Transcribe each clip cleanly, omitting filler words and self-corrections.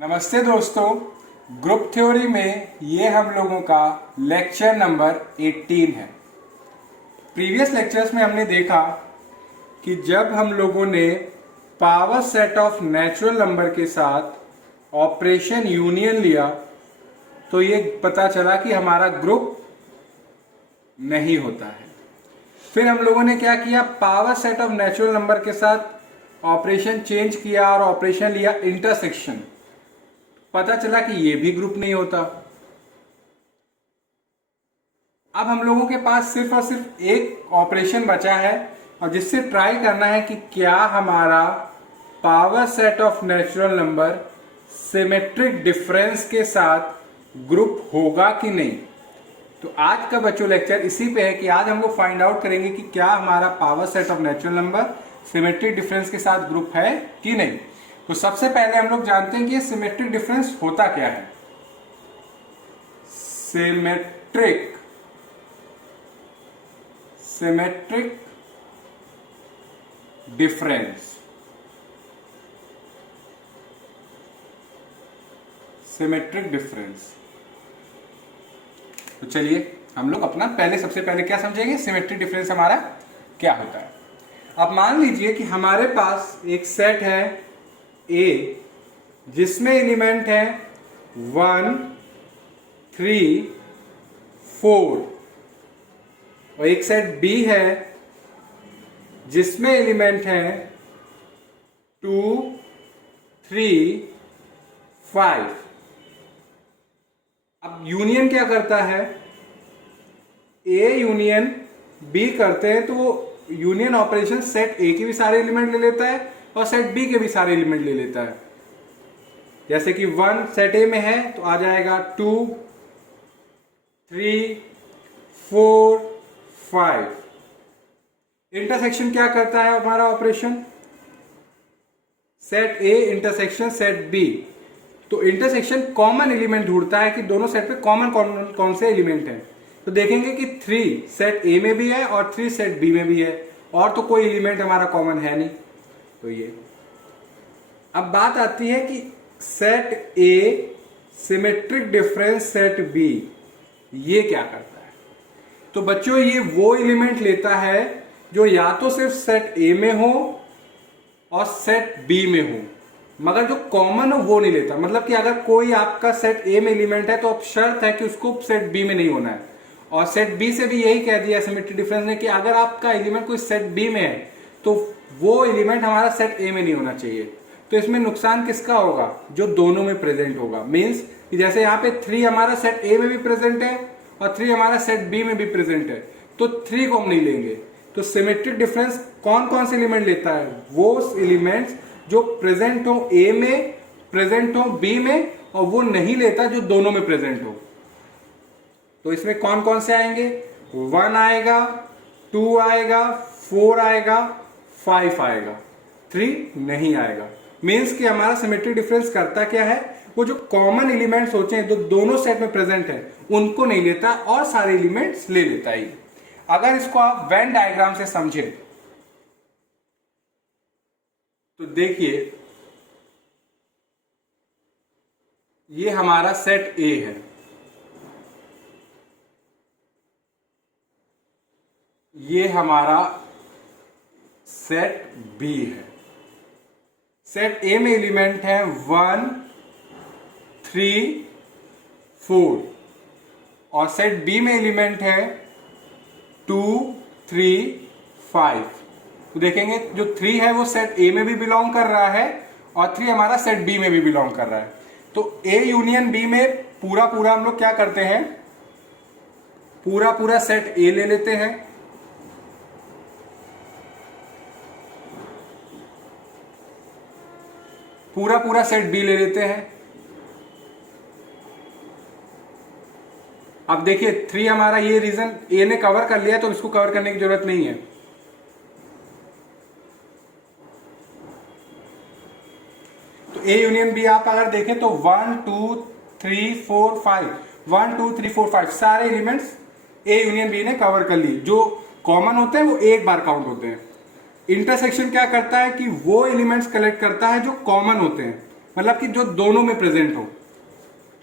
नमस्ते दोस्तों, group theory में ये हम लोगों का लेक्चर नंबर 18 है। प्रीवियस लेक्चर्स में हमने देखा कि जब हम लोगों ने power set of natural number के साथ ऑपरेशन यूनियन लिया तो ये पता चला कि हमारा ग्रुप नहीं होता है। फिर हम लोगों ने क्या किया, power set of natural number के साथ ऑपरेशन चेंज किया और ऑपरेशन लिया इंटरसेक्शन, पता चला कि ये भी ग्रुप नहीं होता। अब हम लोगों के पास सिर्फ और सिर्फ एक ऑपरेशन बचा है और जिससे ट्राई करना है कि क्या हमारा power set of natural number symmetric difference के साथ ग्रुप होगा कि नहीं। तो आज का बच्चों लेक्चर इसी पे है कि आज हम लोग फाइंड आउट करेंगे कि क्या हमारा power set of natural number symmetric difference के साथ ग्रुप है कि नहीं। तो सबसे पहले हम लोग जानते हैं कि सिमेट्रिक डिफरेंस होता क्या है। Symmetric difference, symmetric difference. तो चलिए हम लोग अपना सबसे पहले क्या समझेंगे, सिमेट्रिक डिफरेंस हमारा क्या होता है। अब मान लीजिए कि हमारे पास एक सेट है A जिसमें एलिमेंट है 1, 3, 4 और एक सेट B है जिसमें एलिमेंट है 2, 3, 5। अब यूनियन क्या करता है, A यूनियन B करते हैं तो वो यूनियन ऑपरेशन सेट A के भी सारे एलिमेंट ले लेता है और सेट B के भी सारे एलिमेंट ले लेता है। जैसे कि 1 सेट A में है तो आ जाएगा 2, 3, 4, 5। इंटरसेक्शन क्या करता है हमारा operation, set A intersection set B। तो इंटरसेक्शन कॉमन एलिमेंट ढूंढता है कि दोनों सेट पे कॉमन कौन से एलिमेंट हैं। तो देखेंगे कि 3 सेट A में भी है और 3 सेट B में भी है और तो कोई एलिमेंट हमारा कॉमन है नहीं। तो ये अब बात आती है कि set A symmetric difference set B ये क्या करता है। तो बच्चों ये वो एलिमेंट लेता है जो या तो सिर्फ सेट A में हो और सेट B में हो, मगर जो कॉमन हो वो नहीं लेता। मतलब कि अगर कोई आपका सेट A में एलिमेंट है तो अब शर्त है कि उसको सेट B में नहीं होना है। और सेट B से भी यही कह दिया सिमेट्रिक डिफरेंस ने कि अगर आपका एलिमेंट कोई सेट B में है तो वो एलिमेंट हमारा सेट A में नहीं होना चाहिए। तो इसमें नुकसान किसका होगा, जो दोनों में प्रेजेंट होगा। मींस कि जैसे यहाँ पे 3 हमारा सेट A में भी प्रेजेंट है और 3 हमारा सेट B में भी प्रेजेंट है, तो 3 को हम नहीं लेंगे। तो सिमेट्रिक डिफरेंस कौन कौन से एलिमेंट लेता है, वो एलिमेंट्स जो प्रेजेंट हो A में, प्रेजेंट हो B में, और वो नहीं लेता जो दोनों में प्रेजेंट हो। तो इसमें कौन कौन से आएंगे, 1 आएगा, 2 आएगा, 4 आएगा, 5 आएगा, 3 नहीं आएगा। मीन्स कि हमारा सिमेट्रिक डिफरेंस करता क्या है, वो जो कॉमन एलिमेंट्स होते हैं जो दोनों सेट में प्रेजेंट है उनको नहीं लेता और सारे एलिमेंट्स ले लेता है। अगर इसको आप वेन डायग्राम से समझे तो देखिए ये हमारा सेट A है, ये हमारा सेट B है। सेट A में एलिमेंट है 1, 3, 4 और सेट B में एलिमेंट है 2, 3, 5। तो देखेंगे जो 3 है वो सेट A में भी बिलोंग कर रहा है और 3 हमारा सेट B में भी बिलोंग कर रहा है। तो A यूनियन B में पूरा हम लोग क्या करते हैं, पूरा सेट A ले लेते हैं, पूरा सेट B ले लेते हैं। अब देखिए 3 हमारा ये रीजन A ने कवर कर लिया तो इसको कवर करने की जरूरत नहीं है। तो A यूनियन B आप अगर देखें तो 1, 2, 3, 4, 5, 1, 2, 3, 4, 5 सारे एलिमेंट्स A यूनियन B ने कवर कर ली। जो कॉमन होते हैं वो एक बार काउंट होते हैं। इंटरसेक्शन क्या करता है कि वो एलिमेंट्स कलेक्ट करता है जो कॉमन होते हैं। मतलब कि जो दोनों में प्रेजेंट हो।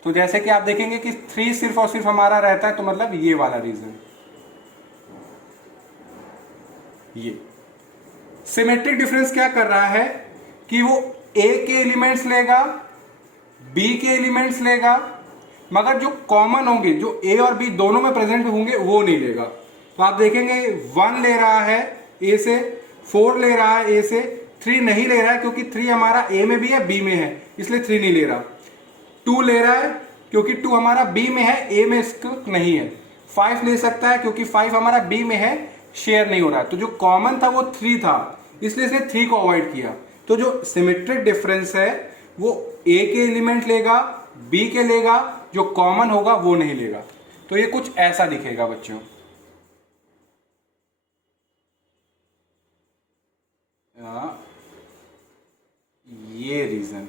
तो जैसे कि आप देखेंगे कि 3 सिर्फ और सिर्फ हमारा रहता है, तो मतलब ये वाला रीजन। ये सिमेट्रिक डिफरेंस क्या कर रहा है कि वो ए के एलिमेंट्स लेगा, बी के एलिमेंट्स लेगा, मगर जो कॉमन होंगे, जो ए और बी दोनों में प्रेजेंट होंगे, वो नहीं लेगा। तो आप देखेंगे 1 ले रहा है ए से, 4 ले रहा है ए से, 3 नहीं ले रहा है क्योंकि 3 हमारा ए में भी है बी में है, इसलिए 3 नहीं ले रहा। 2 ले रहा है क्योंकि 2 हमारा बी में है, ए में इसको नहीं है। 5 ले सकता है क्योंकि 5 हमारा बी में है, शेयर नहीं हो रहा है। तो जो कॉमन था वो 3 था, इसलिए इसने 3 को अवॉइड किया। तो जो सिमेट्रिक डिफरेंस है वो ए के एलिमेंट लेगा, बी के लेगा, जो कॉमन होगा वो नहीं लेगा। तो ये कुछ ऐसा दिखेगा बच्चों। ये रीजन,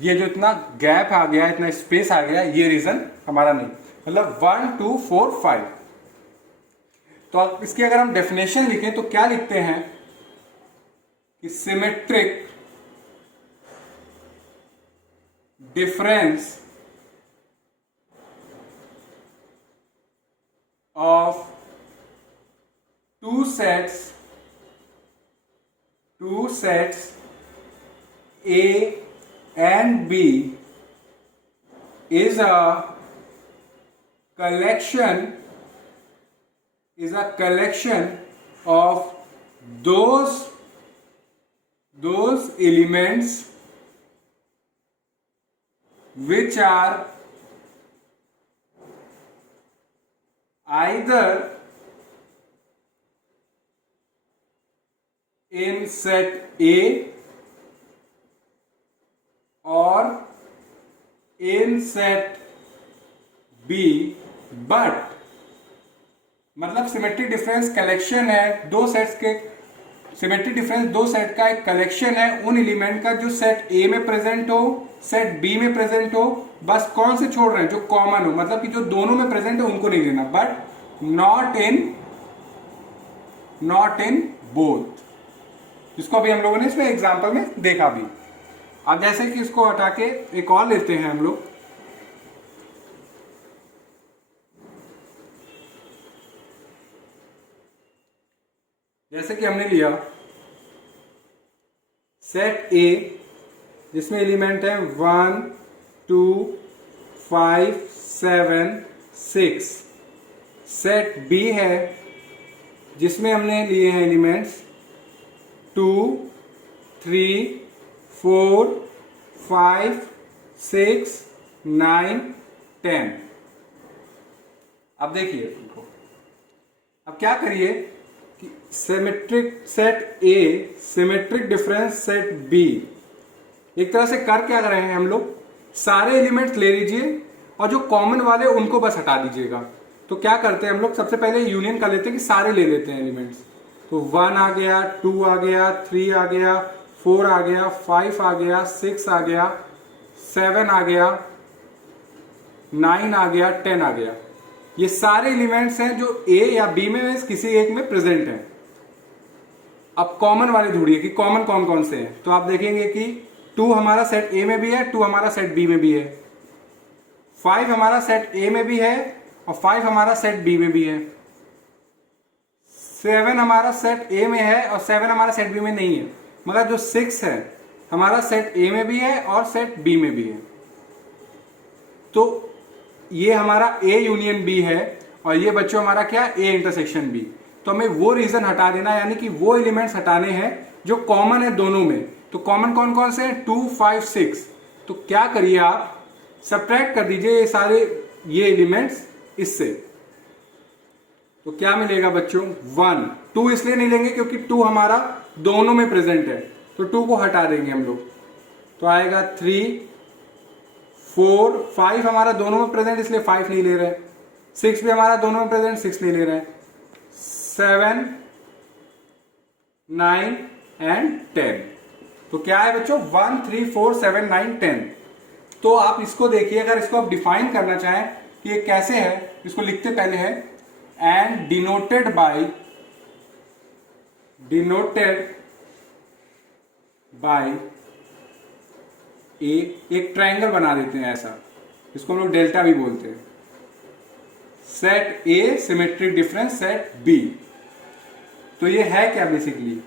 ये जो इतना गैप आ गया, इतना स्पेस आ गया, ये रीजन हमारा नहीं। मतलब 1 2 4 5। तो आप इसकी अगर हम डेफिनेशन लिखें तो क्या लिखते हैं कि symmetric difference of two sets A and B is a collection of those elements which are either in set A और इन सेट बी, बट मतलब सिमेट्रिक डिफरेंस कलेक्शन है दो सेट्स के। सिमेट्रिक डिफरेंस दो सेट का एक कलेक्शन है उन एलिमेंट का जो सेट ए में प्रेजेंट हो, सेट बी में प्रेजेंट हो। बस कौन से छोड़ रहे हैं? जो कॉमन हो, मतलब कि जो दोनों में प्रेजेंट है उनको नहीं लेना, बट नॉट इन बोथ, जिसको अभी हम लोगों ने इसमें एग्जाम्पल में देखा भी। अब जैसे कि इसको हटा के एक और लेते हैं हम लोग। जैसे कि हमने लिया सेट ए जिसमें एलिमेंट है 1 2 5 7 6। सेट बी है जिसमें हमने लिए हैं एलिमेंट्स 2 3 4 5 6 9 10। अब देखिए इनको, अब क्या करिए कि symmetric set A symmetric difference set B, एक तरह से कर क्या रहे हैं हम लोग, सारे एलिमेंट्स ले लीजिए और जो कॉमन वाले उनको बस हटा दीजिएगा। तो क्या करते हैं हम लोग, सबसे पहले यूनियन कर लेते हैं कि सारे ले लेते हैं एलिमेंट्स। तो 1 आ गया, 2 आ गया, 3 आ गया, 4 आ गया, 5 आ गया, 6 आ गया, 7 आ गया, 9 आ गया, 10 आ गया। ये सारे एलिमेंट्स हैं जो ए या बी में किसी एक में प्रेजेंट हैं। अब कॉमन वाले ढूंढिए कि कॉमन कौन कौन से हैं। तो आप देखेंगे कि 2 हमारा सेट ए में भी है, 2 हमारा सेट बी में भी है, 5 हमारा सेट ए में भी है और 5 हमारा सेट बी में भी है, 7 हमारा सेट ए में है और 7 हमारा सेट बी में नहीं है। मगर जो 6 है हमारा सेट ए में भी है और सेट बी में भी है। तो ये हमारा ए यूनियन बी है और ये बच्चों हमारा क्या, ए इंटरसेक्शन बी। तो हमें वो रीजन हटा देना, यानी कि वो एलिमेंट्स हटाने हैं जो कॉमन है दोनों में। तो कॉमन कौन कौन से हैं? 2 5 6। तो क्या करिए आप, सब्ट्रैक्ट कर दीजिए ये सारे ये एलिमेंट्स इससे। तो क्या मिलेगा बच्चों? 1। 2 इसलिए नहीं लेंगे क्योंकि 2 हमारा दोनों में प्रेजेंट है, तो 2 को हटा देंगे हम लोग। तो आएगा 3 4 5 हमारा दोनों में प्रेजेंट इसलिए 5 नहीं ले रहे, 6 भी हमारा दोनों में प्रेजेंट 6 नहीं ले रहे, 7 9 एंड 10। तो क्या है बच्चों? 1 3 4 7 9 10। तो आप इसको देखिए, अगर इसको आप डिफाइन करना चाहें कि ये कैसे है, इसको लिखते पहले है एंड डिनोटेड बाय ए, एक ट्रायंगल बना देते हैं ऐसा, इसको हम लोग डेल्टा भी बोलते हैं। Set A symmetric difference set B. तो ये है क्या basically,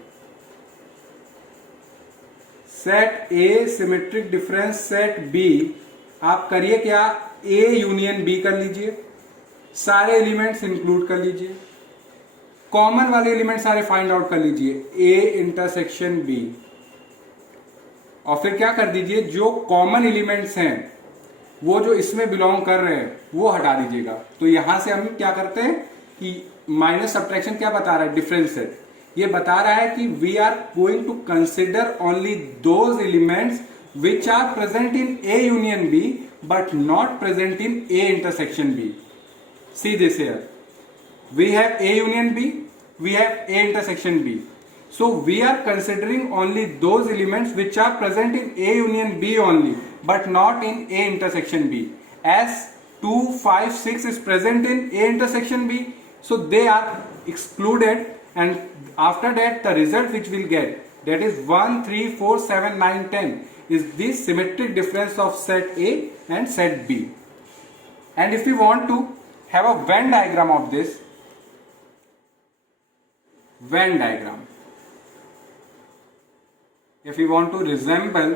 set A symmetric difference set B. आप करिए क्या, ए यूनियन बी कर लीजिए, सारे एलिमेंट्स इंक्लूड कर लीजिए, कॉमन वाले एलिमेंट सारे फाइंड आउट कर लीजिए, ए इंटरसेक्शन बी, और फिर क्या कर दीजिए, जो कॉमन एलिमेंट्स हैं वो जो इसमें बिलोंग कर रहे हैं वो हटा दीजिएगा। तो यहां से हम क्या करते हैं कि माइनस सब्ट्रैक्शन क्या बता रहा है, डिफरेंस सेट ये बता रहा है कि we are going to consider only those elements which are present in A union B but not present in A intersection B. See this here, we have A union B, we have A intersection B. So we are considering only those elements which are present in A union B only, but not in A intersection B. As 2, 5, 6 is present in A intersection B, so they are excluded, and after that the result which we'll get, that is 1, 3, 4, 7, 9, 10 is the symmetric difference of set A and set B. And if we want to have a Venn diagram of this, Venn diagram, if we want to resemble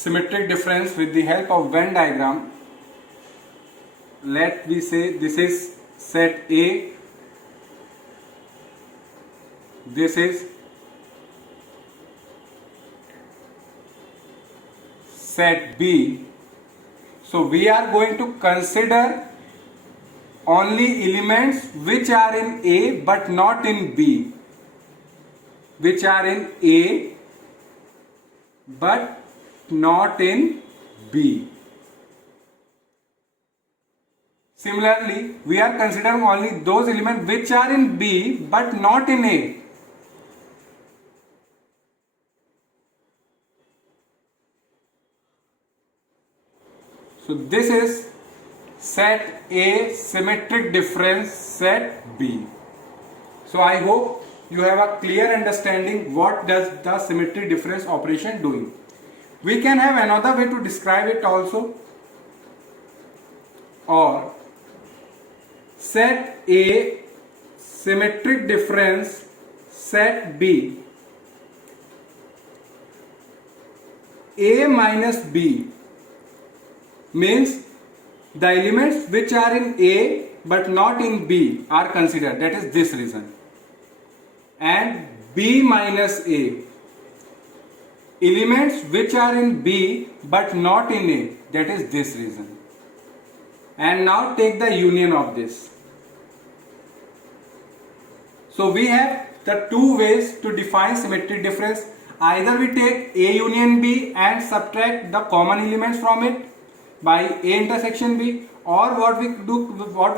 symmetric difference with the help of Venn diagram, let me say this is set A, this is set B. So we are going to consider only elements which are in A but not in B, which are in A but not in B. Similarly, we are considering only those elements which are in B but not in A. So this is set A symmetric difference set B. So I hope you have a clear understanding what does the symmetric difference operation doing. We can have another way to describe it also, or set A symmetric difference set B. A minus B means the elements which are in A but not in B are considered, that is this reason. And B minus A, elements which are in B but not in A, that is this reason. And now take the union of this. So we have the two ways to define symmetric difference. Either we take A union B and subtract the common elements from it by A intersection B, or what we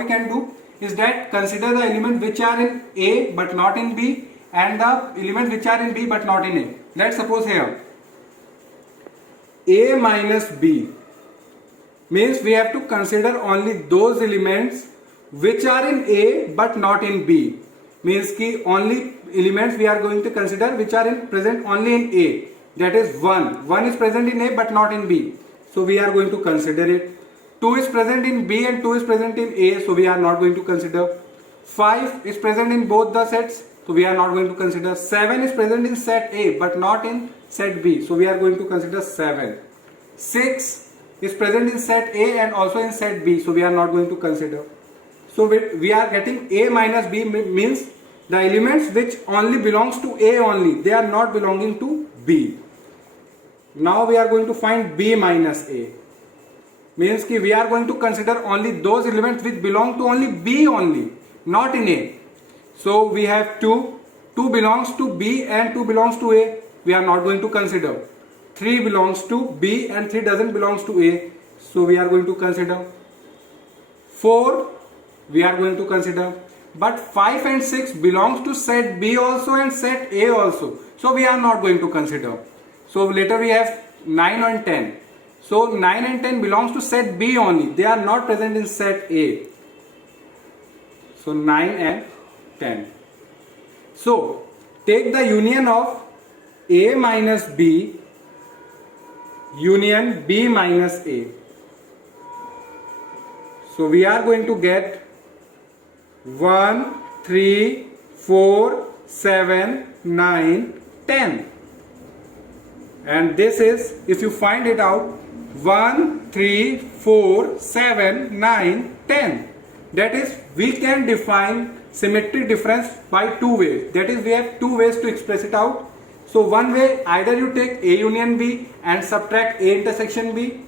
can do is that consider the element which are in A but not in B and the elements which are in B but not in A. Let's suppose here A minus B means we have to consider only those elements which are in A but not in B, means ki only elements we are going to consider which are present only in A, that is 1 is present in A but not in B, so we are going to consider it. 2 is present in B and 2 is present in A, so we are not going to consider. 5 is present in both the sets, so we are not going to consider. 7 is present in set A but not in set B, so we are going to consider 7. 6 is present in set A and also in set B, so we are not going to consider. So we are getting A minus B means the elements which only belongs to A only, they are not belonging to B. Now we are going to find B minus A, means ki we are going to consider only those elements which belong to only B only, not in A. So we have 2 belongs to B and 2 belongs to A, we are not going to consider. 3 belongs to B and 3 doesn't belongs to A, so we are going to consider. 4 we are going to consider, but 5 and 6 belongs to set B also and set A also, so we are not going to consider. So later we have 9 and 10. So 9 and 10 belongs to set B only, they are not present in set A. So 9 and 10. So take the union of A minus B union B minus A. So we are going to get 1, 3, 4, 7, 9, 10. And this is, if you find it out, 1, 3, 4, 7, 9, 10. That is, we can define symmetric difference by two ways. That is, we have two ways to express it out. So one way, either you take A union B and subtract A intersection B,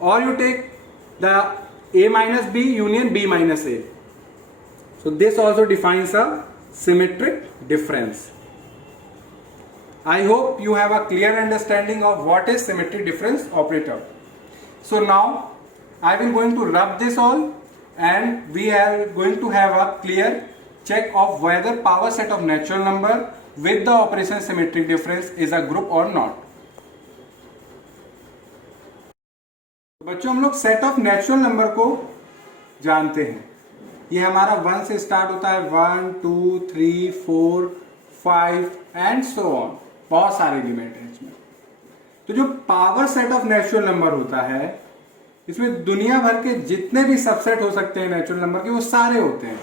or you take the A minus B union B minus A. So this also defines a symmetric difference. I hope you have a clear understanding of what is symmetric difference operator. So now I will going to rub this all, and we are going to have a clear check of whether power set of natural number with the operation symmetric difference is a group or not. तो बच्चों हम लोग set of natural number को जानते हैं. ये हमारा 1 से स्टार्ट होता है, 1, 2, 3, 4, 5 एंड सो ऑन. बहुत सारे एलिमेंट हैं इसमें. तो जो power set of natural number होता है, इसमें दुनिया भर के जितने भी सबसेट हो सकते हैं नेचुरल नंबर के, वो सारे होते हैं.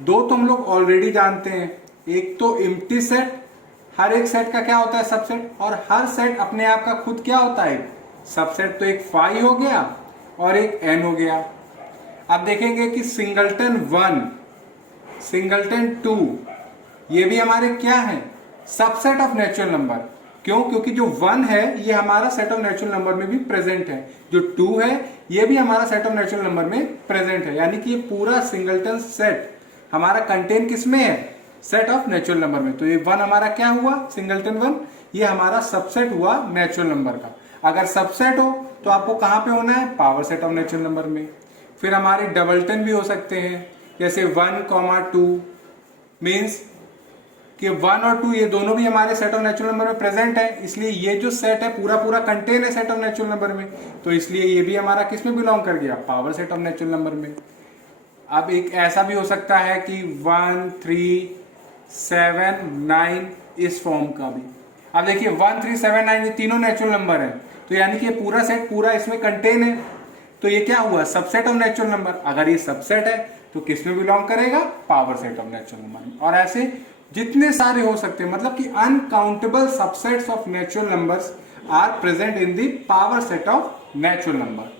दो तो हम लोग ऑलरेडी जानते हैं. एक तो एम्प्टी सेट, हर एक सेट का क्या होता है सबसेट, और हर सेट अपने आप का खुद क्या होता है सबसेट. तो एक फाई हो गया और एक एन हो गया. अब देखेंगे कि सिंगलटन 1, सिंगलटन 2, ये भी हमारे क्या है सबसेट ऑफ नेचुरल नंबर. क्यों? क्योंकि जो 1 है ये हमारा सेट ऑफ नेचुरल नंबर में भी प्रेजेंट है, जो 2 है ये भी हमारा सेट ऑफ नेचुरल नंबर में प्रेजेंट है. यानी कि ये पूरा सिंगलटन सेट हमारा कंटेन किसमें है, सेट ऑफ नेचुरल नंबर में. तो ये 1 हमारा क्या हुआ, सिंगलटन 1, ये हमारा सबसेट हुआ नेचुरल नंबर का. अगर सबसेट हो तो आपको कहां पे होना है, power set of natural number में. फिर हमारे डबलटन भी हो सकते हैं, जैसे 1, 2 मीन्स कि 1 और 2 ये दोनों भी हमारे सेट ऑफ नेचुरल नंबर में प्रेजेंट है. इसलिए ये जो सेट है पूरा पूरा कंटेन है सेट ऑफ नेचुरल नंबर में. तो इसलिए ये भी हमारा किस में बिलोंग कर गया, power set of natural number में. अब एक ऐसा भी हो सकता है कि 1, 3, 7, 9 इस फॉर्म का भी. अब देखिए 1, 3, 7, 9 ये तीनों नेचुरल नंबर है. तो यानी कि ये पूरा सेट पूरा इसमें कंटेन है. तो ये क्या हुआ, सबसेट ऑफ नेचुरल नंबर. अगर ये सबसेट है तो किस में बिलोंग करेगा, power set of natural number. और ऐसे जितने सारे हो सकते हैं, मतलब कि uncountable subsets of natural numbers are present in the power set of natural number.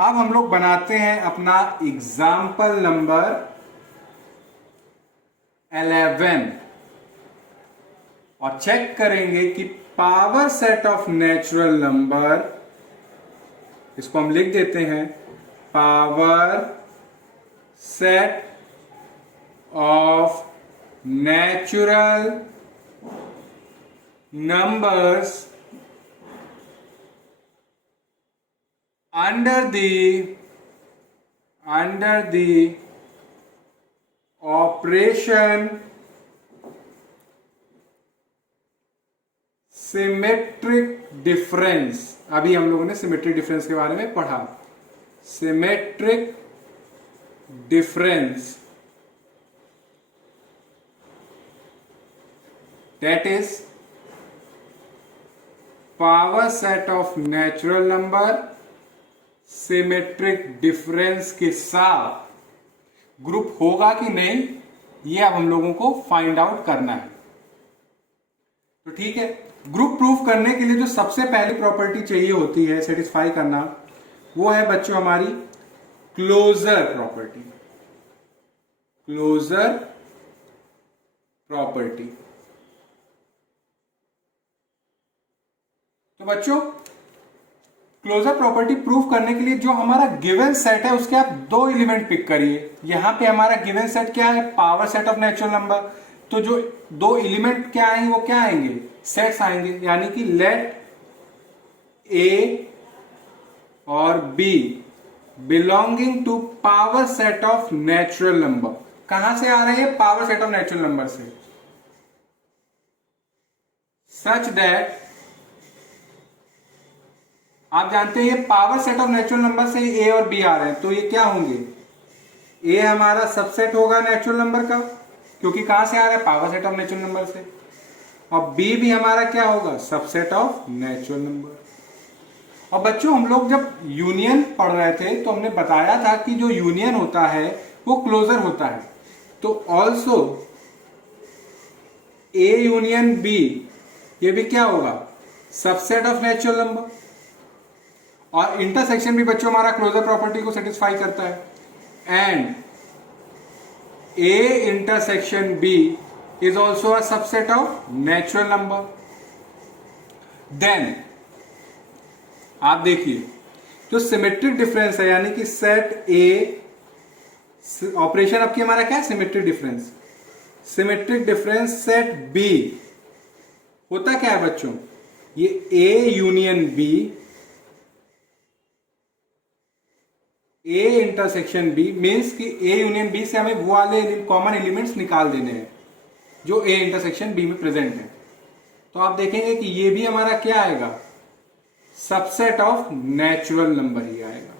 अब हम लोग बनाते हैं अपना एग्जाम्पल नंबर 11 और चेक करेंगे कि power set of natural number, इसको हम लिख देते हैं power set of natural numbers under the operation symmetric difference. अभी हम लोगों ने सिमेट्रिक डिफरेंस के बारे में पढ़ा. Symmetric difference, that is power set of natural number symmetric difference के साथ ग्रुप होगा कि नहीं, ये अब हम लोगों को फाइंड आउट करना है. तो ठीक है, ग्रुप प्रूफ करने के लिए जो सबसे पहली प्रॉपर्टी चाहिए होती है सेटिस्फाई करना, वो है बच्चों हमारी क्लोजर प्रॉपर्टी. Closure property. तो बच्चों क्लोजर प्रॉपर्टी प्रूफ करने के लिए जो हमारा गिवन सेट है उसके आप दो एलिमेंट पिक करिए. यहां पे हमारा गिवन सेट क्या है, power set of natural number. तो जो दो एलिमेंट क्या आएंगे, वो क्या आएंगे, सेट्स आएंगे. यानी कि लेट ए और B belonging to power set of natural number. कहां से आ रहे हैं, power set of natural number से. सच दैट आप जानते हैं ये power set of natural number से ए और बी आ रहे हैं. तो ये क्या होंगे, ए हमारा सबसेट होगा नेचुरल नंबर का, क्योंकि कहां से आ रहा है, power set of natural number से. और बी भी हमारा क्या होगा, सबसेट ऑफ नेचुरल नंबर। और बच्चों हम लोग जब यूनियन पढ़ रहे थे तो हमने बताया था कि जो यूनियन होता है वो क्लोजर होता है। तो ऑल्सो ए यूनियन बी, ये भी क्या होगा, सबसेट ऑफ नेचुरल नंबर। और इंटरसेक्शन भी बच्चों हमारा क्लोजर प्रॉपर्टी को सेटिस्फाई करता है। And A intersection B is also a subset of natural number. Then आप देखिए जो सिमेट्रिक डिफरेंस है, यानी कि सेट ए, ऑपरेशन आपकी हमारा क्या है, symmetric difference. Symmetric difference set B होता क्या है बच्चों, ये A union B, A intersection B means कि ए यूनियन बी से हमें वो वाले कॉमन एलिमेंट्स निकाल देने हैं जो ए इंटरसेक्शन बी में प्रेजेंट है। तो आप देखेंगे कि ये भी हमारा क्या आएगा, सबसेट ऑफ नेचुरल नंबर ही आएगा।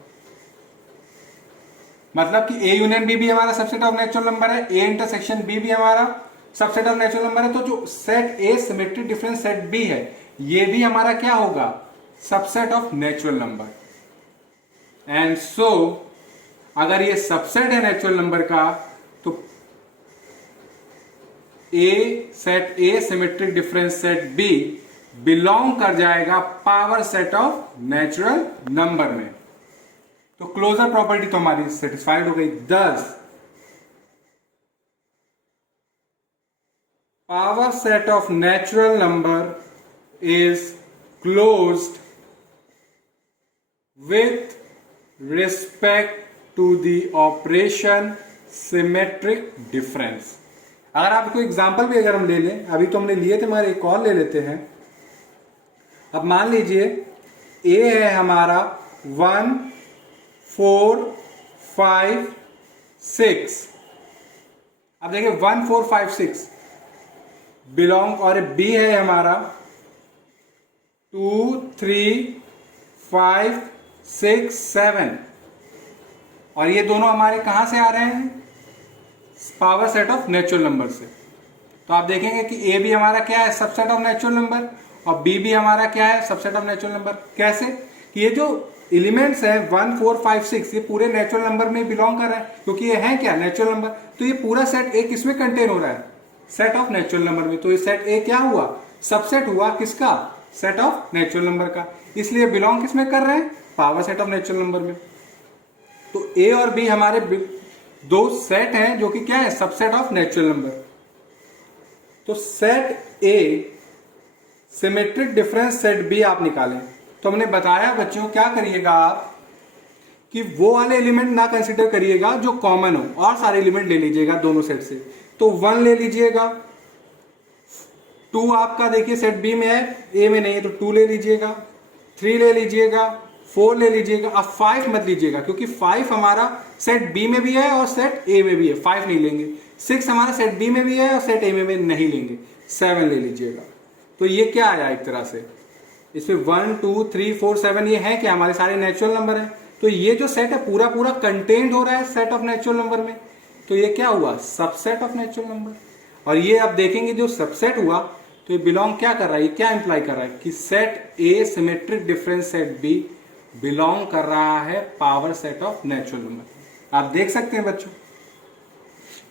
मतलब कि ए यूनियन बी भी हमारा सबसेट ऑफ नेचुरल नंबर है, ए इंटरसेक्शन बी भी हमारा सबसेट ऑफ नेचुरल नंबर है। तो जो set A symmetric difference set B है, ये भी हमारा क्या होगा, subset of natural number. And so अगर ये सबसेट है नेचुरल नंबर का, तो set A symmetric difference set B belong कर जाएगा power set of natural number में। तो क्लोजर प्रॉपर्टी तो हमारी सेटिस्फाइड हो गई। Thus power set of natural number is closed with respect to the operation symmetric difference. अगर आपको एग्जांपल भी अगर हम ले लें, अभी तो हमने लिए थे मगर एक और ले लेते हैं। अब मान लीजिए ए है हमारा 1 4 5 6। अब देखिए 1 4 5 6 बिलोंग, और बी है हमारा 2 3 5 6 7, और ये दोनों हमारे कहां से आ रहे हैं, power set of natural number से। तो आप देखेंगे कि ए भी हमारा क्या है, सबसेट ऑफ नेचुरल नंबर, और बी भी हमारा क्या है, सबसेट ऑफ नेचुरल नंबर। कैसे कि ये जो एलिमेंट्स हैं 1 4 5 6 ये पूरे नेचुरल नंबर में बिलोंग कर रहे हैं, क्योंकि ये है क्या, नेचुरल नंबर। तो ये पूरा सेट ए किसमें कंटेन हो रहा है, सेट ऑफ नेचुरल नंबर में। तो ये सेट ए क्या हुआ, सबसेट हुआ किसका, सेट ऑफ नेचुरल नंबर का। इसलिए बिलोंग किसमें कर रहे हैं, power set of natural number में। तो ए और बी हमारे दो सेट हैं जो कि क्या है, सबसेट ऑफ नेचुरल नंबर। तो set A symmetric difference set B आप निकालें। तो हमने बताया बच्चों क्या करिएगा आप, कि वो वाले एलिमेंट ना कंसीडर करिएगा जो कॉमन हो, और सारे एलिमेंट ले लीजिएगा दोनों सेट से। तो 1 ले लीजिएगा, 2 आपका देखिए सेट बी में है, ए में नहीं है, तो 2 ले लीजिएगा, 3 ले लीजिएगा, 4 ले लीजिएगा। अब 5 मत लीजिएगा, क्योंकि 5 हमारा सेट बी में भी है और सेट ए में भी है, 5 नहीं लेंगे। 6 हमारा सेट बी में भी है और सेट ए में नहीं लेंगे, 7 ले लीजिएगा। तो ये क्या आया एक तरह से, इसमें 1 2 3 4 7 ये है कि हमारे सारे नेचुरल नंबर हैं। तो ये जो सेट है पूरा पूरा कंटेंट हो रहा है सेट ऑफ नेचुरल नंबर में। तो ये क्या हुआ, सबसेट ऑफ नेचुरल नंबर। और ये आप देखेंगे जो सबसेट हुआ तो ये बिलोंग क्या कर रहा है, ये क्या इंप्लाई कर रहा है कि set A symmetric difference set B belong कर रहा है power set of natural number. आप देख सकते हैं बच्चों।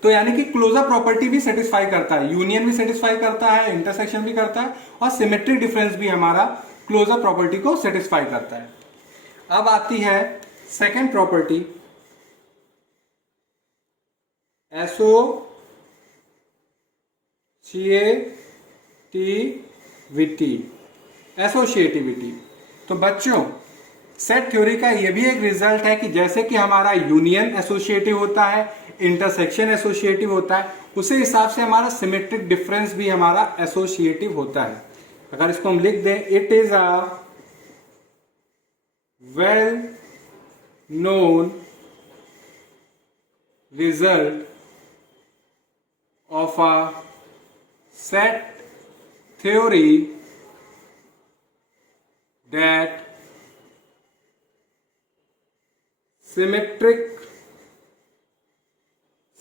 तो यानी कि क्लोजर प्रॉपर्टी भी सेटिस्फाई करता है, यूनियन भी सेटिस्फाई करता है, इंटरसेक्शन भी करता है, और सिमेट्रिक डिफरेंस भी हमारा क्लोजर प्रॉपर्टी को सेटिस्फाई करता है। अब आती है सेकेंड प्रॉपर्टी, एसोसिएटिविटी। तो बच्चों सेट थ्योरी का यह भी एक रिजल्ट है कि जैसे कि हमारा यूनियन एसोसिएटिव होता है, इंटरसेक्शन एसोसिएटिव होता है, उसी हिसाब से हमारा सिमेट्रिक डिफरेंस भी हमारा एसोसिएटिव होता है। अगर इसको हम लिख दें, it is a well known result of a set theory that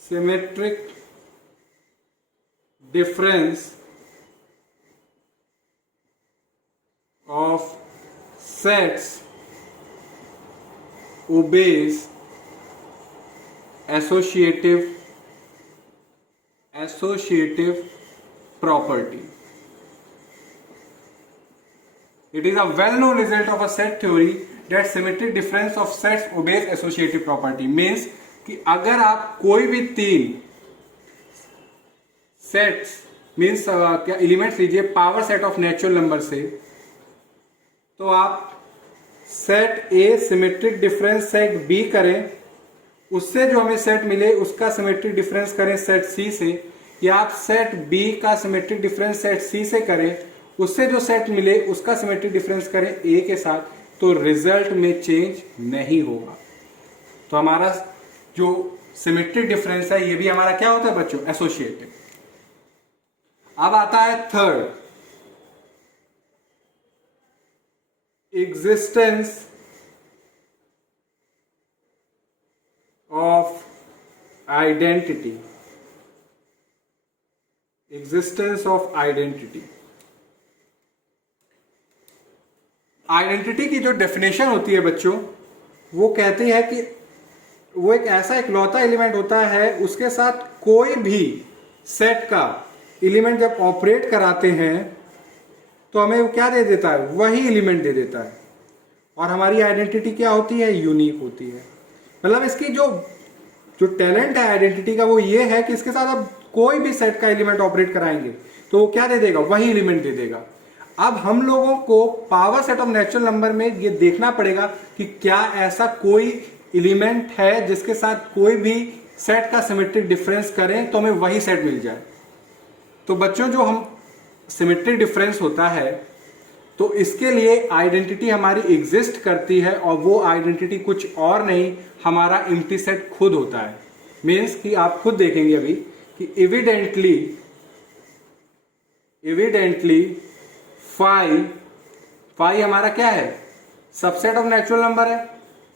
symmetric difference sets obeys associative property. It is a well-known result of a set theory that symmetric difference of sets obeys associative property. Means कि अगर आप कोई भी तीन sets means क्या elements लीजिए power set of natural number से, तो आप set A symmetric difference set B करें, उससे जो हमें सेट मिले उसका सिमेट्रिक डिफरेंस करें सेट सी से, या आप सेट बी का सिमेट्रिक डिफरेंस सेट सी से करें, उससे जो सेट मिले उसका सिमेट्रिक डिफरेंस करें ए के साथ, तो रिजल्ट में चेंज नहीं होगा। तो हमारा जो सिमेट्रिक डिफरेंस है ये भी हमारा क्या होता है बच्चों, एसोसिएटिव। अब आता है third, existence of identity. Existence of identity, identity की जो डेफिनेशन होती है बच्चों, वो कहती है कि वो एक ऐसा इकलौता एलिमेंट होता है उसके साथ कोई भी सेट का एलिमेंट जब ऑपरेट कराते हैं तो हमें वो क्या दे देता है, वही एलिमेंट दे देता है। और हमारी आइडेंटिटी क्या होती है, यूनिक होती है। मतलब इसकी जो टैलेंट है आइडेंटिटी का वो ये है कि इसके साथ आप कोई भी सेट का एलिमेंट ऑपरेट कराएंगे तो वो क्या दे देगा, वही एलिमेंट दे देगा। अब हम लोगों को power set of natural number में ये देखना पड़ेगा कि क्या ऐसा कोई एलिमेंट है जिसके साथ कोई भी सेट का सिमेट्रिक डिफरेंस करें तो हमें वही सेट मिल जाए। तो बच्चों जो हम सिमेट्रिक डिफरेंस होता है तो इसके लिए आइडेंटिटी हमारी एग्जिस्ट करती है, और वो आइडेंटिटी कुछ और नहीं, हमारा एम्प्टी सेट खुद होता है। मीन्स कि आप खुद देखेंगे अभी कि एविडेंटली फाई हमारा क्या है, सबसेट ऑफ नेचुरल नंबर है।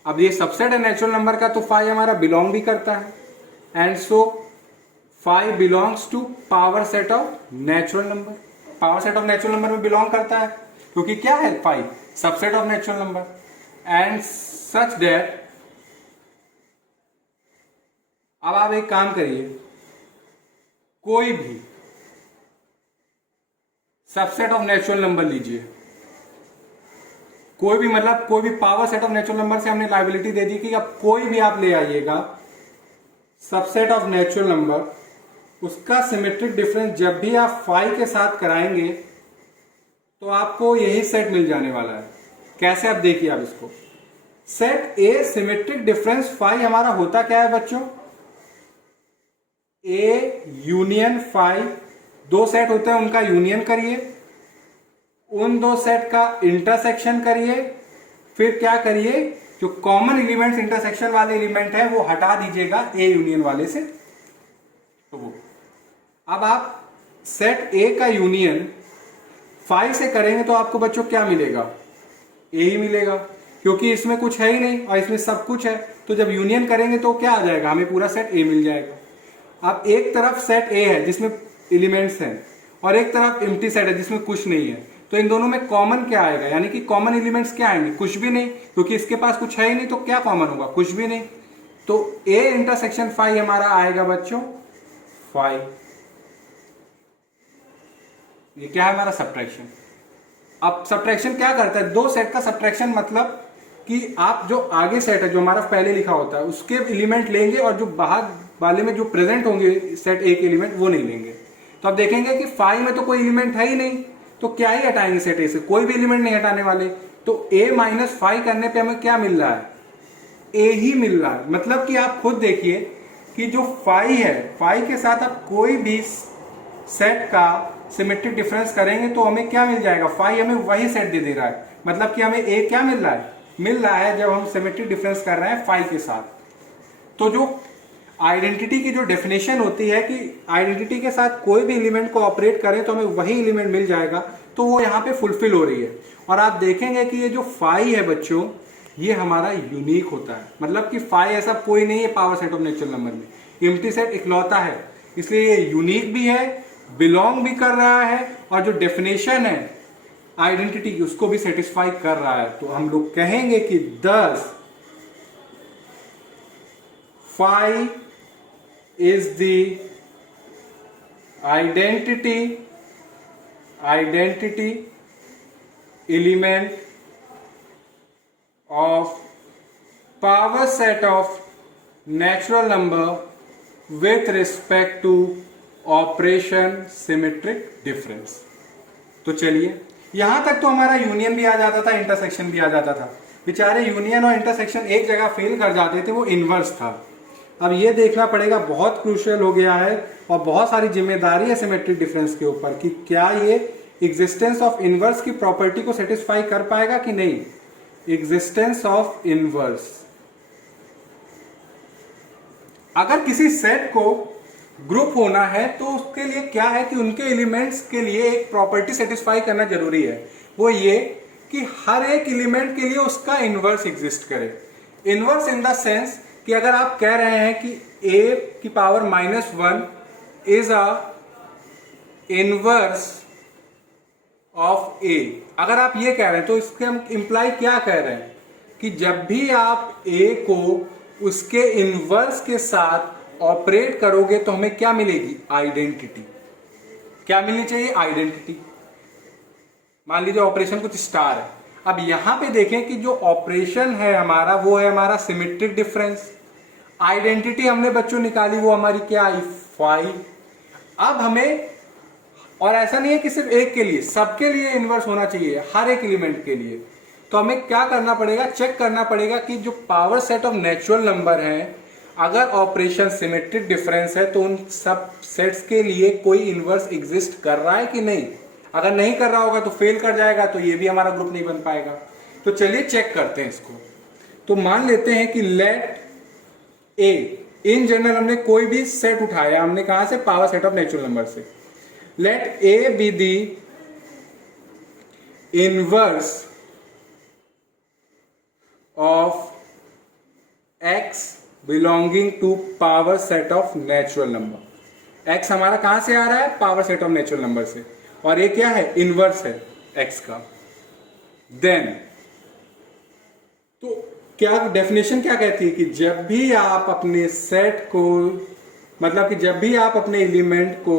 अब ये सबसेट है नेचुरल नंबर का तो फाई हमारा बिलोंग भी करता है, and so phi belongs to power set of natural number. Power set of natural number में बिलोंग करता है क्योंकि क्या है, phi subset of natural number, and such that. अब आप एक काम करिए, कोई भी सबसेट ऑफ नेचुरल नंबर लीजिए, कोई भी मतलब कोई भी power set of natural number से हमने लाइबिलिटी दे दी कि अब कोई भी आप ले आइएगा सबसेट ऑफ नेचुरल नंबर, उसका सिमेट्रिक डिफरेंस जब भी आप फाई के साथ कराएंगे तो आपको यही सेट मिल जाने वाला है। कैसे, आप देखिए आप इसको, set A symmetric difference phi हमारा होता क्या है बच्चों, ए यूनियन फाई। दो सेट होते हैं उनका यूनियन करिए, उन दो सेट का इंटरसेक्शन करिए, फिर क्या करिए, जो कॉमन एलिमेंट्स इंटरसेक्शन वाले एलिमेंट है वो हटा दीजिएगा ए यूनियन वाले से। तो वो अब आप सेट ए का यूनियन फाई से करेंगे तो आपको बच्चों क्या मिलेगा, ए ही मिलेगा, क्योंकि इसमें कुछ है ही नहीं और इसमें सब कुछ है। तो जब यूनियन करेंगे तो क्या आ जाएगा, हमें पूरा सेट ए मिल जाएगा। अब एक तरफ सेट ए है जिसमें एलिमेंट्स हैं और एक तरफ एम्प्टी सेट है जिसमें कुछ नहीं है, तो इन दोनों में कॉमन क्या आएगा, यानी कि कॉमन एलिमेंट्स क्या आएंगे, कुछ भी नहीं, क्योंकि इसके पास कुछ है ही नहीं, तो क्या कॉमन होगा, कुछ भी नहीं। तो ए इंटरसेक्शन फाई हमारा आएगा बच्चों फाई। ये क्या है हमारा सब्ट्रैक्शन। अब सब्ट्रैक्शन क्या करता है, दो सेट का सब्ट्रैक्शन मतलब कि आप जो आगे सेट है जो हमारा पहले लिखा होता है उसके एलिमेंट लेंगे और जो बाहर वाले में जो प्रेजेंट होंगे सेट ए के एलिमेंट वो नहीं लेंगे। तो आप देखेंगे कि फाई में तो कोई एलिमेंट है ही नहीं, तो क्या ही हटाएंगे सेट ए से, कोई भी एलिमेंट नहीं हटाने वाले। तो ए माइनस फाई करने पे हमें क्या मिल रहा है, ए ही मिल रहा है। मतलब कि आप खुद देखिए कि जो फाई है, फाई के साथ आप कोई भी सेट का सिमेट्रिक डिफरेंस करेंगे तो हमें क्या मिल जाएगा, फाई हमें वही सेट दे रहा है। मतलब कि हमें ए क्या मिल रहा है जब हम सिमेट्रिक डिफरेंस कर रहे हैं फाई के साथ। तो जो आइडेंटिटी की जो डेफिनेशन होती है कि आइडेंटिटी के साथ कोई भी एलिमेंट को ऑपरेट करें तो हमें वही एलिमेंट मिल जाएगा, तो वो यहाँ पे फुलफिल हो रही है। और आप देखेंगे कि ये जो फाई है बच्चों, ये हमारा यूनिक होता है। मतलब कि फाई ऐसा कोई नहीं है power set of natural number में, एम्प्टी सेट इकलौता है, इसलिए ये यूनिक भी है, बिलोंग भी कर रहा है। और जो डेफिनेशन है आइडेंटिटी उसको भी सेटिस्फाई कर रहा है, तो हम लोग कहेंगे कि 10 phi is the identity element of power set of natural number with respect to operation symmetric difference. तो चलिए, यहां तक तो हमारा यूनियन भी आ जाता था, इंटरसेक्शन भी आ जाता था। बेचारे यूनियन और इंटरसेक्शन एक जगह फेल कर जाते थे, वो इनवर्स था। अब ये देखना पड़ेगा, बहुत क्रूशियल हो गया है और बहुत सारी जिम्मेदारी है सिमेट्रिक डिफरेंस के ऊपर कि क्या ये एग्जिस्टेंस ऑफ इनवर्स की प्रॉपर्टी को सेटिस्फाई कर पाएगा कि नहीं। एग्जिस्टेंस ऑफ इनवर्स, अगर किसी सेट को ग्रुप होना है तो उसके लिए क्या है कि उनके एलिमेंट्स के लिए एक प्रॉपर्टी सेटिस्फाई करना जरूरी है, वो ये कि हर एक एलिमेंट के लिए उसका इनवर्स एग्जिस्ट करे। इनवर्स इन द सेंस कि अगर आप कह रहे हैं कि a की power -1 is a inverse of a, अगर आप ये कह रहे हैं तो इसके हम इंप्लाई क्या कह रहे हैं कि जब भी आप a को उसके इनवर्स के साथ ऑपरेट करोगे तो हमें क्या मिलेगी, आइडेंटिटी। क्या मिलनी चाहिए, आइडेंटिटी। मान लीजिए ऑपरेशन कुछ स्टार है। अब यहां पे देखें कि जो ऑपरेशन है हमारा वो है हमारा सिमेट्रिक डिफरेंस। आइडेंटिटी हमने बच्चों निकाली, वो हमारी क्या आई, फाई। अब हमें, और ऐसा नहीं है कि सिर्फ एक के लिए, सबके लिए इनवर्स होना चाहिए, हर एक एलिमेंट के लिए। तो हमें क्या करना पड़ेगा, चेक करना पड़ेगा कि जो power set of natural number है, अगर ऑपरेशन सिमेट्रिक डिफरेंस है तो उन सब सेट्स के लिए कोई इनवर्स एग्जिस्ट कर रहा है कि नहीं। अगर नहीं कर रहा होगा तो फेल कर जाएगा, तो ये भी हमारा ग्रुप नहीं बन पाएगा। तो चलिए चेक करते हैं इसको। तो मान लेते हैं कि लेट ए, इन जनरल हमने कोई भी सेट उठाया, हमने कहां से, power set of natural number से। Let A be the inverse of X belonging to power set of natural number. X हमारा कहां से आ रहा है, power set of natural number से, और ये क्या है, इनवर्स है एक्स का। देन तो क्या डेफिनेशन क्या कहती है कि जब भी आप अपने सेट को, मतलब कि जब भी आप अपने एलिमेंट को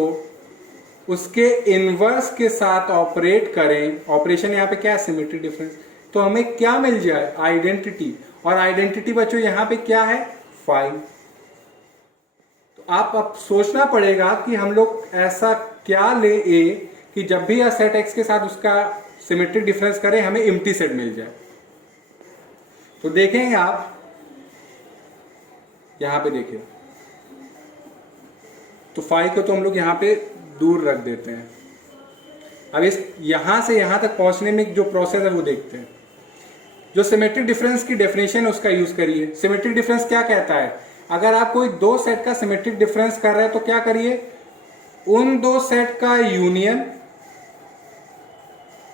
उसके इनवर्स के साथ ऑपरेट करें, ऑपरेशन यहां पे क्या है, सिमेट्रिक डिफरेंस, तो हमें क्या मिल जाए, आइडेंटिटी। और आइडेंटिटी बच्चों यहां पे क्या है, फाई। तो आप अब सोचना पड़ेगा कि हम लोग ऐसा क्या ले ए कि जब भी यह सेट एक्स के साथ उसका सिमेट्रिक डिफरेंस करें हमें एम्प्टी सेट मिल जाए। तो देखेंगे आप यहां पे, देखिए तो फाई को तो हम लोग यहां पे दूर रख देते हैं। अब इस यहां से यहां तक पहुंचने में जो प्रोसेस है वो देखते हैं। जो सिमेट्रिक डिफरेंस की डेफिनेशन है उसका यूज करिए। सिमेट्रिक डिफरेंस क्या कहता है, अगर आप कोई दो सेट का सिमेट्रिक डिफरेंस कर रहे हैं तो क्या करिए, उन दो सेट का यूनियन,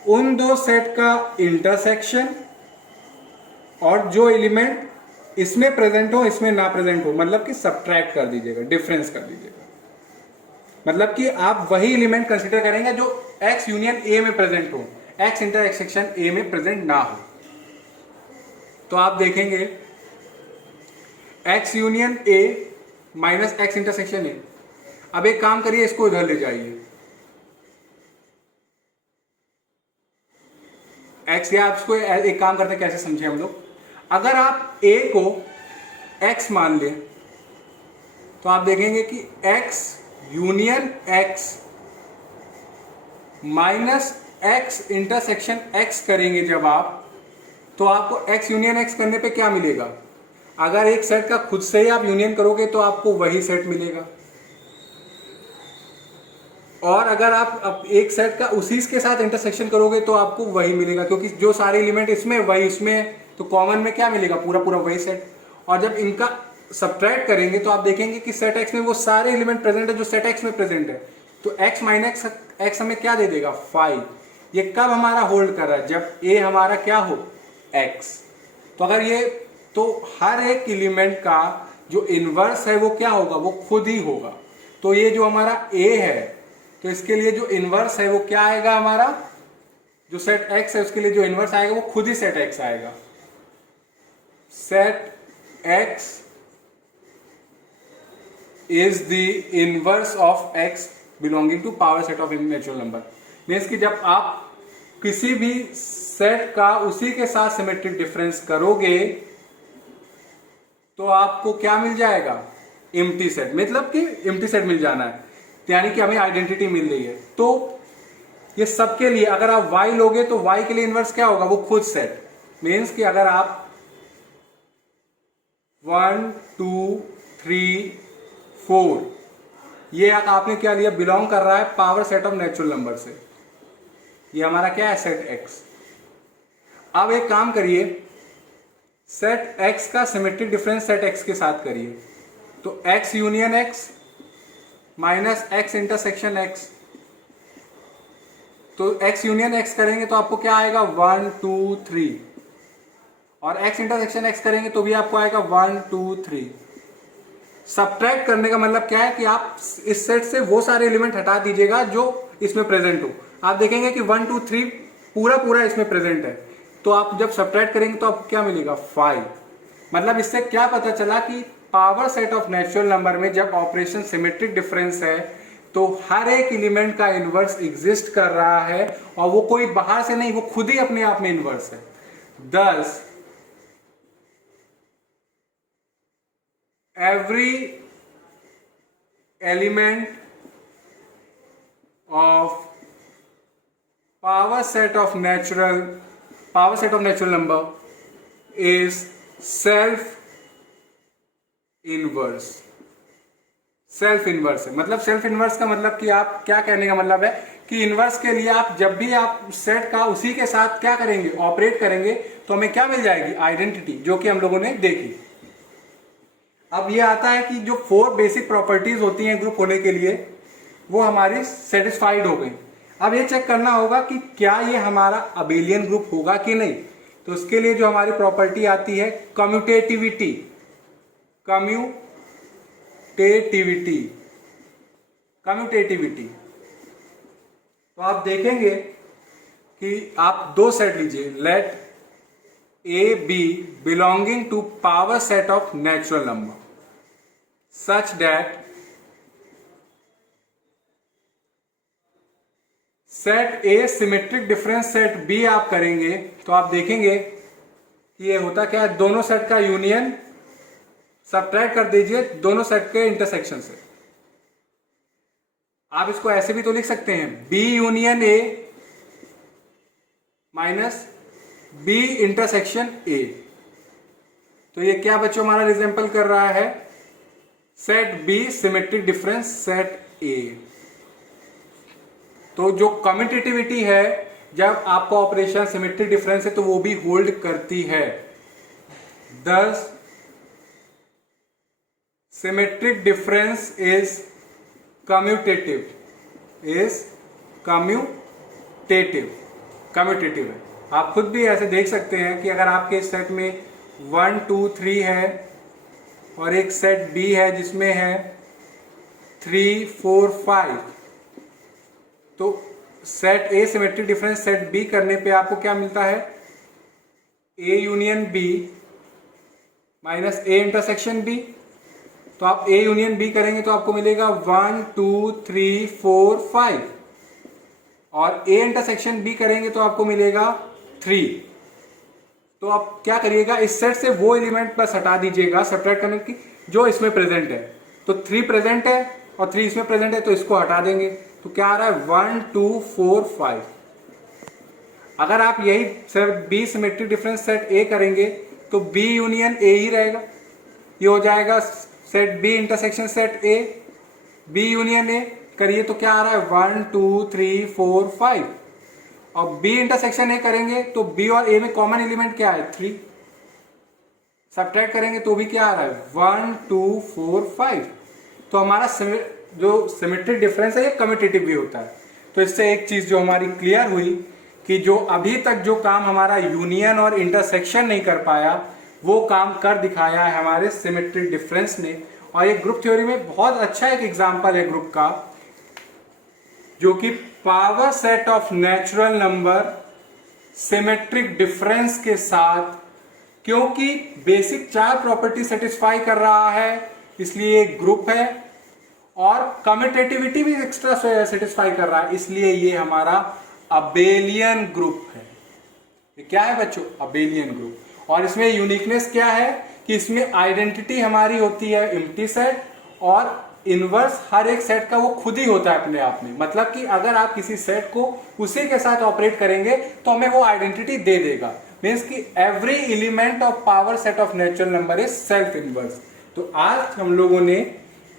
उन दो सेट का इंटरसेक्शन, और जो एलिमेंट इसमें प्रेजेंट हो इसमें ना प्रेजेंट हो, मतलब कि सब्ट्रैक्ट कर दीजिएगा, डिफरेंस कर दीजिएगा। मतलब कि आप वही एलिमेंट कंसीडर करेंगे जो एक्स यूनियन ए में प्रेजेंट हो, एक्स इंटरसेक्शन ए में प्रेजेंट ना हो। तो आप देखेंगे x union A minus x intersection A. अब एक काम करिए, इसको इधर ले जाइए, एक्स, या आप इसको एक काम करते हैं, कैसे समझे हम लोग। अगर आप ए को एक्स मान लें तो आप देखेंगे कि x union x minus x intersection x करेंगे जब आप, तो आपको एक्स यूनियन एक्स करने पे क्या मिलेगा। अगर एक सेट का खुद से ही आप यूनियन करोगे तो आपको वही सेट मिलेगा, और अगर आप एक सेट का उसी के साथ इंटरसेक्शन करोगे तो आपको वही मिलेगा, क्योंकि जो सारे एलिमेंट इसमें वही इसमें, तो कॉमन में क्या मिलेगा, पूरा पूरा वही सेट। और जब इनका सब्ट्रैक्ट करेंगे तो आप देखेंगे कि सेट एक्स में वो सारे एलिमेंट प्रेजेंट है जो सेट एक्स में प्रेजेंट है, तो एक्स माइनस एक्स हमें क्या दे देगा, 5। ये कब हमारा होल्ड कर रहा है, जब ए हमारा क्या हो, एक्स। तो अगर ये, तो हर एक एलिमेंट का जो इनवर्स है वो क्या होगा, वो खुद ही होगा। तो ये जो हमारा ए है, तो इसके लिए जो इनवर्स है वो क्या आएगा हमारा, जो सेट x है उसके लिए जो इनवर्स आएगा वो खुद ही सेट x आएगा। Set x is the inverse of x belonging to power set of natural number. Means कि जब आप किसी भी सेट का उसी के साथ सिमेट्रिक डिफरेंस करोगे तो आपको क्या मिल जाएगा, एम्प्टी सेट, मतलब कि एम्प्टी सेट मिल जाना है, यानी कि हमें आइडेंटिटी मिल रही है। तो ये सबके लिए अगर आप y लोगे तो y के लिए इनवर्स क्या होगा, वो खुद सेट। मीन्स कि अगर आप 1 2 3 4 ये आपने क्या लिया, बिलोंग कर रहा है power set of natural number से, ये हमारा क्या है, सेट x। अब एक काम करिए, सेट x का सिमेट्रिक डिफरेंस सेट x के साथ करिए, तो x union x minus x intersection x, तो x यूनियन x करेंगे तो आपको क्या आएगा 1 2 3, और x इंटरसेक्शन x करेंगे तो भी आपको आएगा 1 2 3। सब्ट्रैक्ट करने का मतलब क्या है कि आप इस सेट से वो सारे एलिमेंट हटा दीजिएगा जो इसमें प्रेजेंट हो। आप देखेंगे कि 1 2 3 पूरा पूरा इसमें प्रेजेंट है, तो आप जब सब्ट्रैक्ट करेंगे तो आपको क्या मिलेगा 5। मतलब इससे क्या पता चला कि power set of natural number में जब ऑपरेशन सिमेट्रिक डिफरेंस है तो हर एक एलिमेंट का इनवर्स एग्जिस्ट कर रहा है, और वो कोई बाहर से नहीं, वो खुद ही अपने आप में इनवर्स है। Thus every element of power set of natural number is self inverse है। मतलब सेल्फ इनवर्स का मतलब कि आप क्या कहने का मतलब है कि इनवर्स के लिए आप जब भी आप सेट का उसी के साथ क्या करेंगे, ऑपरेट करेंगे, तो हमें क्या मिल जाएगी, आइडेंटिटी, जो कि हम लोगों ने देखी। अब ये आता है कि जो 4 बेसिक प्रॉपर्टीज होती हैं ग्रुप होने के लिए, वो हमारी सेटिस्फाइड हो गई। अब ये चेक करना होगा कि क्या ये हमारा अबेलियन ग्रुप होगा कि नहीं। तो उसके लिए जो हमारी प्रॉपर्टी आती है कम्यूटेटिविटी, तो आप देखेंगे कि आप 2 सेट लीजिए, let A B belonging to power set of natural number such that set A symmetric difference set B आप करेंगे तो आप देखेंगे कि ये होता क्या है, दोनों सेट का यूनियन, सब्ट्रैक्ट कर दीजिए दोनों सेट के इंटरसेक्शन से। आप इसको ऐसे भी तो लिख सकते हैं, B union A minus B intersection A. तो ये क्या बच्चों हमारा रिजेंपल कर रहा है, set B symmetric difference set A. तो जो कम्यूटेटिविटी है, जब आपका ऑपरेशन सिमेट्रिक डिफरेंस है तो वो भी होल्ड करती है। Thus symmetric difference is commutative है। आप खुद भी ऐसे देख सकते हैं कि अगर आपके सेट में 1 2 3 है और एक सेट बी है जिसमें है 3 4 5, तो set A symmetric difference set B करने पे आपको क्या मिलता है, A union B minus A intersection B. तो आप ए यूनियन बी करेंगे तो आपको मिलेगा 1 2 3 4 5, और ए इंटरसेक्शन बी करेंगे तो आपको मिलेगा 3। तो आप क्या करिएगा, इस सेट से वो एलिमेंट बस हटा दीजिएगा सब्ट्रैक्ट करने की जो इसमें प्रेजेंट है। तो 3 प्रेजेंट है और 3 इसमें प्रेजेंट है, तो इसको हटा देंगे, तो क्या आ रहा है 1 2 4 5। अगर आप यही set B symmetric difference set A करेंगे तो बी यूनियन ए ही रहेगा, ये हो जाएगा set B intersection set A. B union A करिए तो क्या आ रहा है 1 2 3 4 5, और बी इंटरसेक्शन ए करेंगे तो बी और ए में कॉमन एलिमेंट क्या है 3, सब्ट्रैक्ट करेंगे तो भी क्या आ रहा है 1 2 4 5। तो हमारा जो सिमेट्रिक डिफरेंस है ये कम्यूटेटिव भी होता है। तो इससे एक चीज जो हमारी क्लियर हुई कि जो अभी तक जो काम हमारा यूनियन और इंटरसेक्शन नहीं कर पाया, वो काम कर दिखाया है हमारे सिमेट्रिक डिफरेंस ने। और ये ग्रुप थ्योरी में बहुत अच्छा एक एग्जांपल है ग्रुप का, जो कि power set of natural number symmetric difference के साथ, क्योंकि बेसिक 4 प्रॉपर्टी सेटिस्फाई कर रहा है इसलिए एक ग्रुप है, और कम्यूटेटिविटी भी एक्स्ट्रा सेटिस्फाई कर रहा है इसलिए ये हमारा अबेलियन ग्रुप है। ये क्या है बच्चों? Abelian group. और इसमें यूनिकनेस क्या है कि इसमें आइडेंटिटी हमारी होती है एम्प्टी सेट, और इनवर्स हर एक सेट का वो खुद ही होता है अपने आप में। मतलब कि अगर आप किसी सेट को उसी के साथ ऑपरेट करेंगे तो हमें वो आइडेंटिटी दे देगा। मीन्स कि every element of power set of natural number is self inverse. तो आज हम लोगों ने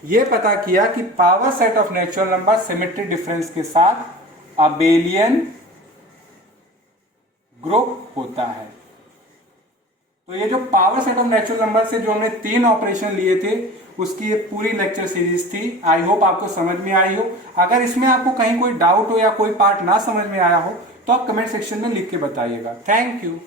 ये पता किया कि power set of natural number symmetric difference के साथ अबेलियन ग्रुप होता है। तो ये जो power set of natural number से जो हमने 3 ऑपरेशन लिए थे उसकी ये पूरी लेक्चर सीरीज थी। आई होप आपको समझ में आई हो। अगर इसमें आपको कहीं कोई डाउट हो या कोई पार्ट ना समझ में आया हो तो आप कमेंट सेक्शन में लिख के बताइएगा। Thank you.